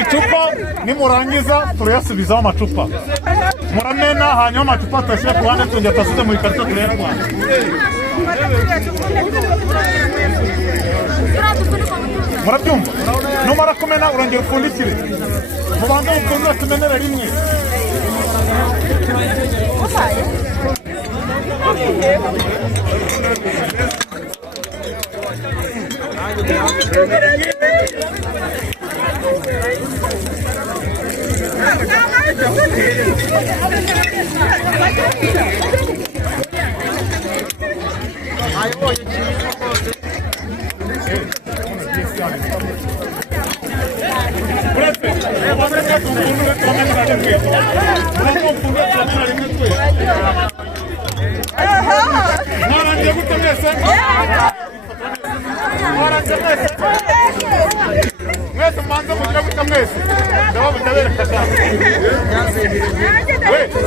icupa nimurangiza turayasubizaho amacupa muramena hanyuma amacupa tashyira ku ruhande twongera tasubize mu ikarito turayatwara murabyumva numara kumena urongera upfundikire mubanze mupfundure tumenere rimwe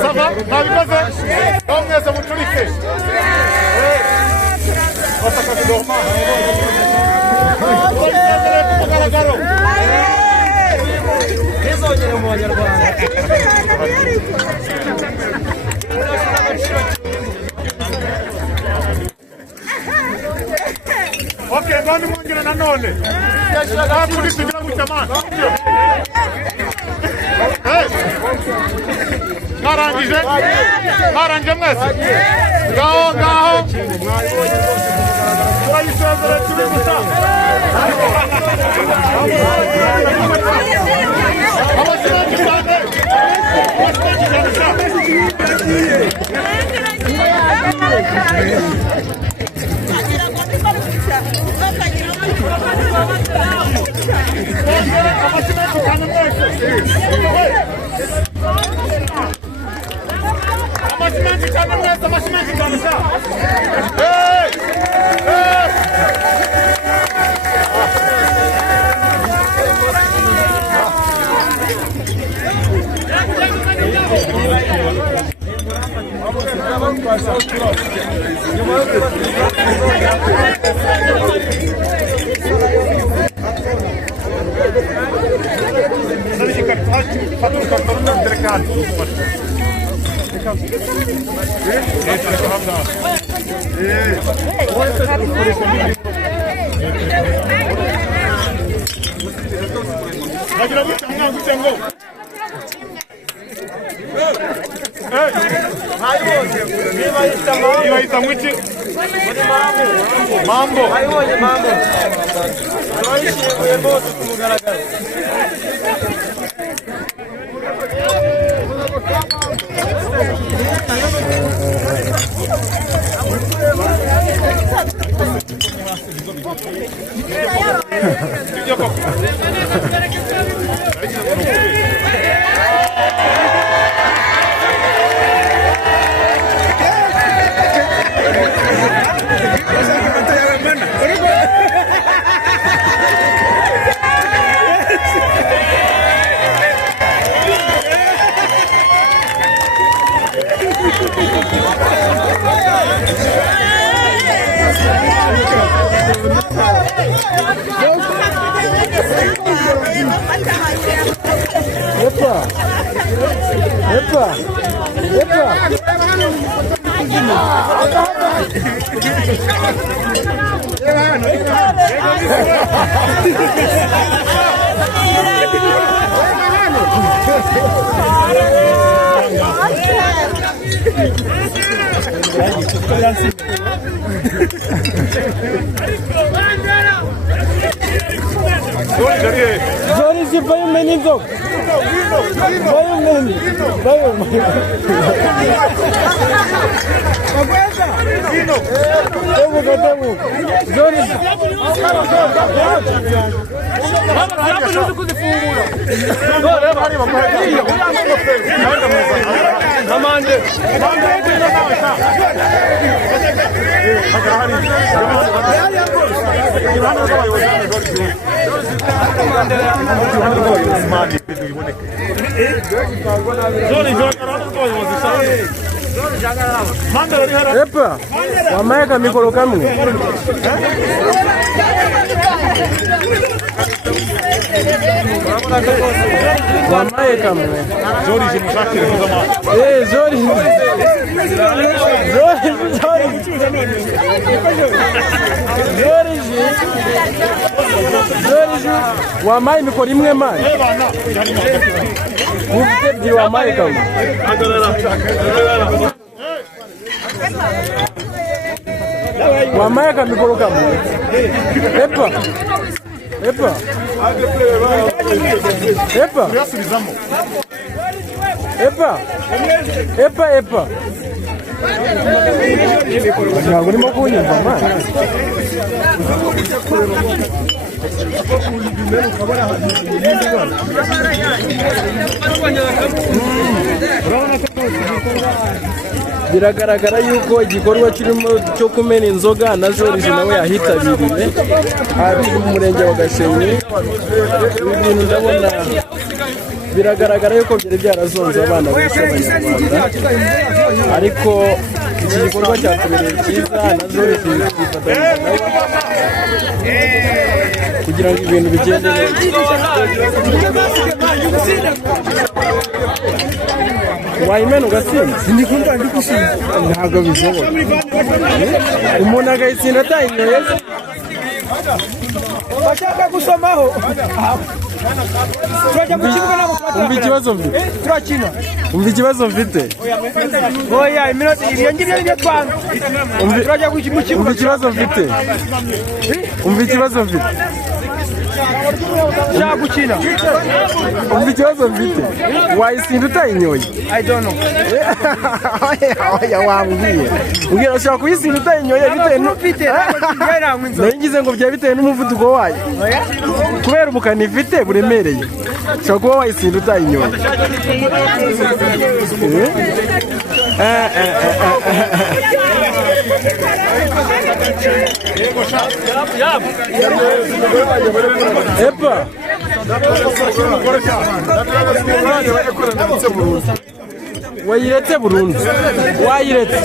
Ça va? Ok, quando muoiono da nonne? Pulito di la mutamana. Naranje mwese. Ngaho. Turayisezera tubimuta. Mambo. Zori si vai un menino. Vai un menino. Vai un menino. Devo. Zori. Epa, wameweka mikolo kamwe. Wamaye kamwe. Zori zimushakire kuzama. Zori. Wamaye mikolo imwe mani. Mufite wamaye kamwe. Wamaye kamikolo kamwe. Epa. Ntabwo urimo kunyumva mani. Biragaragara yuko igikorwa kirimo cyo kumena inzoga na Joriji nawe yahitabiriye ari mu murenge wa Gashenyi. Ibintu ndabona biragaragara yuko byari byarazonze abana benshi b'Abanyarwanda, ariko iki gikorwa cyatubereye cyiza na Joriji yifatanyije nawe kugira ngo ibintu bigende neza. Wayimena ugasinda? Ndikumva ndikusinda. Ntabwo bishoboka. Umuntu agayitsinda atayinyoye. Bashaka gusomaho. Turajya ku kibuga nabo twataka. Umva ikibazo mfite. Turakina. Umva ikibazo mfite. Oya, iminota iyo ngibyo twanga. Turajya ku kibuga. Umva ikibazo mfite. Umva ikibazo mfite. Shaka gukina. Umva ikibazo mfite. Wayisinda utayinyoye? I don't know. Oya wambwiye. Ubwira ushaka kuyisinda utayinyoye bitewe n'ufite. Naringize ngo byaba bitewe n'umuvuduko wayo. Kubera ubukana ifite buremereye. Ushaka kuba wayisinda utayinyoye. Epa. Wayiretse burundu. Wayiretse.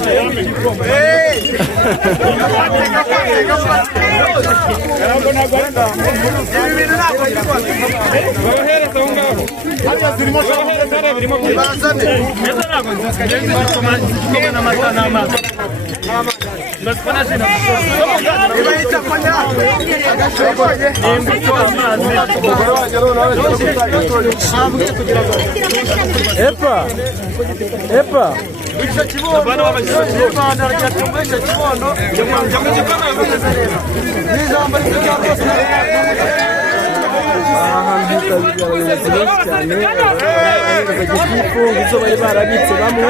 Epa. Epa. Izo bari barabitse bamwe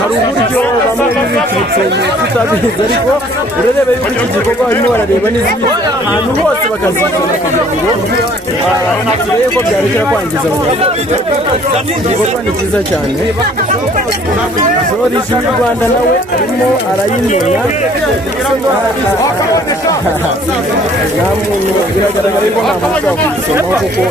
hari uburyo bamwe bibitse tutabizi, ariko urareba yuko iki gikorwa barimo barareba n'izibitse ahantu hose bakazizana kugira ngo turebe ko byarekera kwangiza igikorwa. Ni cyiza cyane. Joriji w'u Rwanda nawe arimo arayimenya. Nta muntu biragaragara yuko nta muntu ushobora kuyisomaho kuko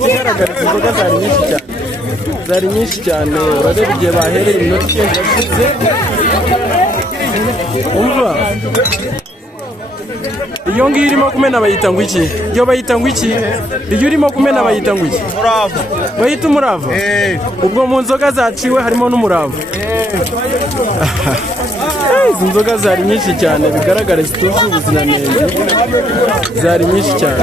ikigaragara inzoga zari nyinshi cyane. Urareba igihe bahereye iminota icyenda yashize. Umva iyo ngiyo irimo kumena bayita ngo iki? Iyo bayita ngo iki? Iyo urimo kumena bayita ngo iki? Umurava. Bayita umurava? Ubwo mu nzoga zaciwe harimo n'umurava. izi nzoga zari nyinshi cyane bigaragara zituje ubuziranenge zari nyinshi cyane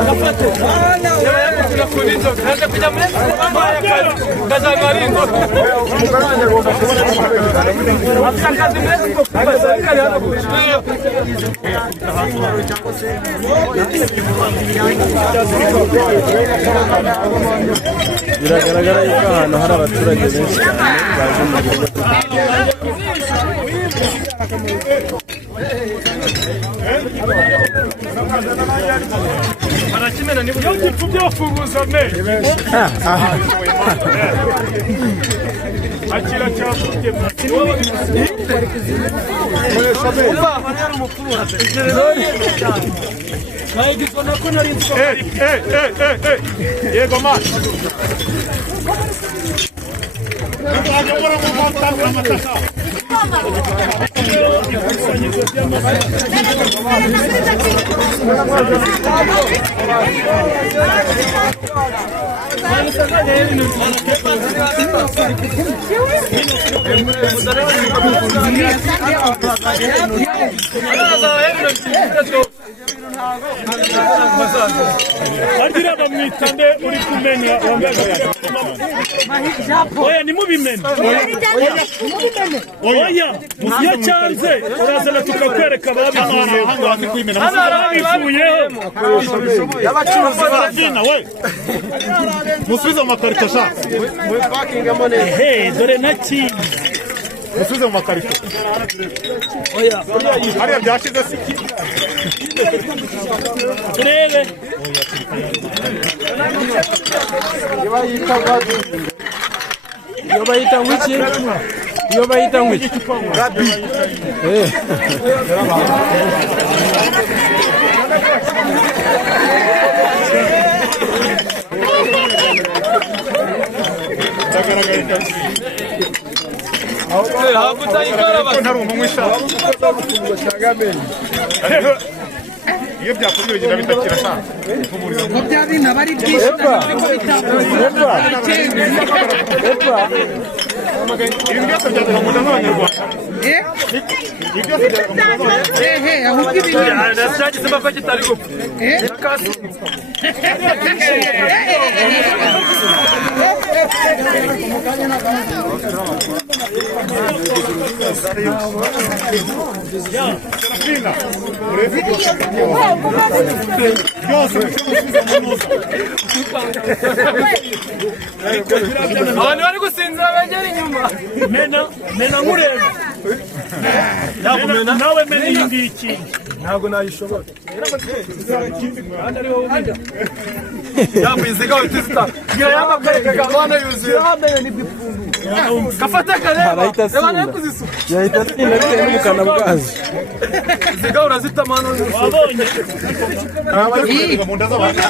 biragaragara yuko ahantu hari abaturage benshi cyane baje mu gihugu Anakimena ni byo funguza me. Akira cyafute. Yego man. Agira bamwitande uri kumenya wambaye oya ni mubimene oya musiya cyanze urazana tukakwereka babivuye babivuyeho yabacuruzi barazina we musubize mu makarito sha dore naki musubize mu makarito oya hariya byashize siki turebe iyo bayita ngwiki gabi iyo byakoze bigenda bidakira cyane ngo byabina bari byinshi ibi byose byazana mu n'abanyarwanda ibi byose byazana mu n'abanyarwanda ahubwo ibintu cyagize bava kitari gupfa abantu bari gusinzira begera inyuma mena nkureba nawe mena iyi ngiki ntabwo nayishobora yamwiziga utizita gira yamakareka gahwana yuzuye gafata kare arahita asinda bitewe n'ubukana bwazo ziga urazita mano wabonye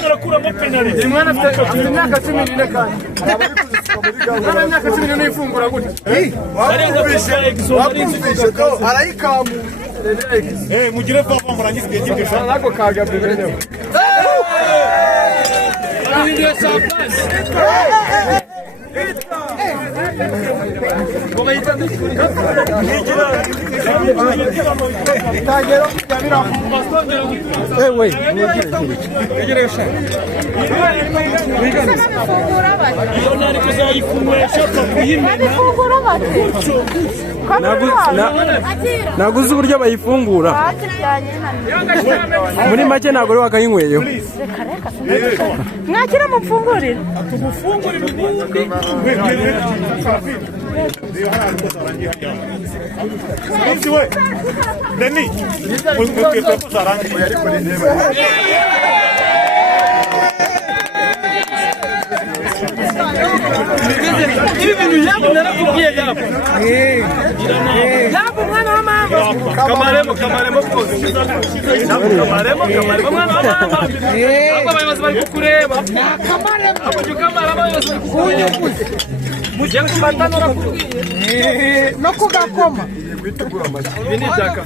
arakuramo penaliti umwana afite imyaka 14 kandi umwana imyaka 14 ifungura gute arayikamu mugire papa murangiza igihe cy'ibyo nako kagabye benewe video surprise naguze uburyo bayifungura muri make ntabwo ari wakayinyweyeho mwakira mufungurira kamaremo mwana wa mama aba bayobozi bari kukureba mujye kubatana nakubwiye no kugakoma ibi ni ibyaka